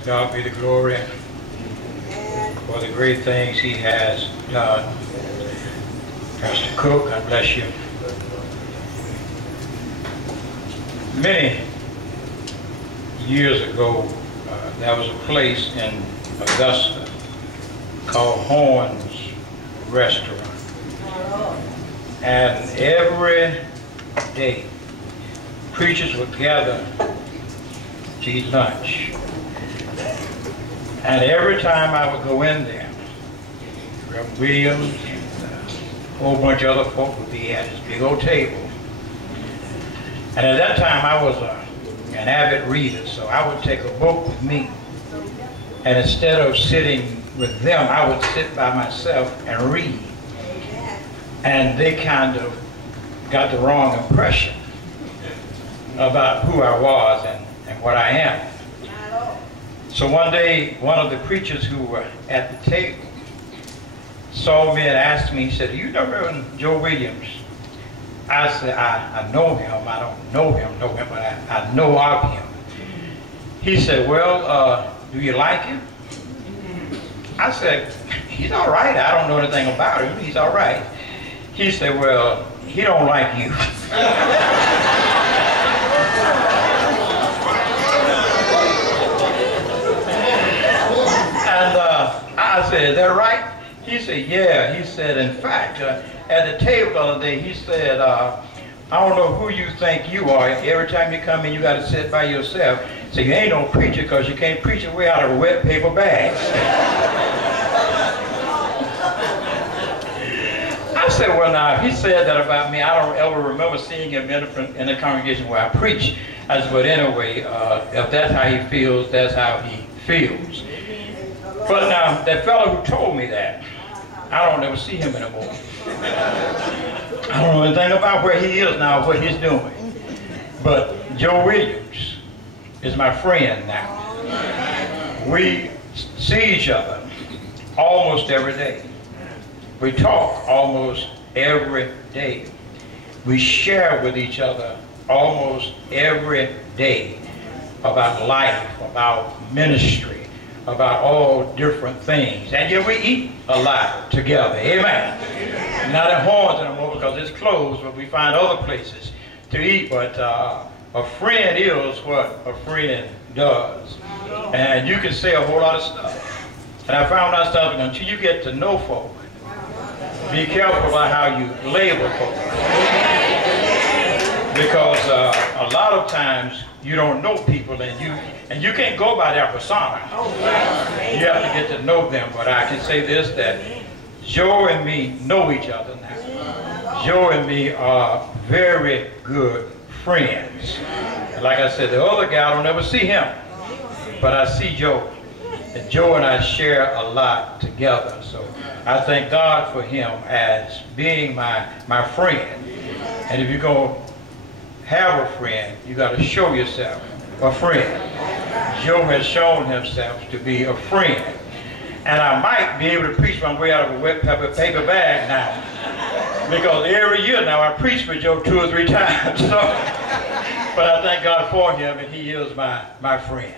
To God be the glory for the great things he has done. Pastor Cook, God bless you. Many years ago, there was a place in Augusta called Horn's Restaurant. And every day, preachers would gather to eat lunch. And every time I would go in there, Reverend Williams and a whole bunch of other folk would be at this big old table. And at that time, I was an avid reader, so I would take a book with me. And instead of sitting with them, I would sit by myself and read. And they kind of got the wrong impression about who I was and what I am. So one day, one of the preachers who were at the table saw me and asked me, he said, "Do you know Reverend Joe Williams?" I said, I know him. I don't know him, but I know of him. He said, "Well, do you like him?" I said, "He's all right. I don't know anything about him. He's all right." He said, "Well, he don't like you." I said, "Is that right?" He said, "Yeah." He said, "In fact, at the table the other day," he said, "I don't know who you think you are. Every time you come in, you got to sit by yourself. So you ain't no preacher because you can't preach your way out of a wet paper bag." I said, "Well, now, if he said that about me, I don't ever remember seeing him in the congregation where I preach." I said, "But anyway, if that's how he feels, that's how he feels." But now, that fellow who told me that, I don't ever see him anymore. I don't know anything about where he is now, what he's doing. But Joe Williams is my friend now. We see each other almost every day. We talk almost every day. We share with each other almost every day about life, about ministry, about all different things. And yet we eat a lot together. Amen. Not at Horns anymore because it's closed, but we find other places to eat. But a friend is what a friend does. And you can say a whole lot of stuff. And I found out something, until you get to know folk, be careful about how you label folk. Because a lot of times you don't know people, and you can't go by their persona. You have to get to know them. But I can say this, that Joe and me know each other now. Joe and me are very good friends. And like I said, the other guy, I don't ever see him, but I see Joe. And Joe and I share a lot together. So I thank God for him as being my friend. And if you're going to have a friend, you got to show yourself a friend. Joe has shown himself to be a friend. And I might be able to preach my way out of a wet paper bag now. Because every year now I preach for Joe 2 or 3 times. So, but I thank God for him, and he is my friend.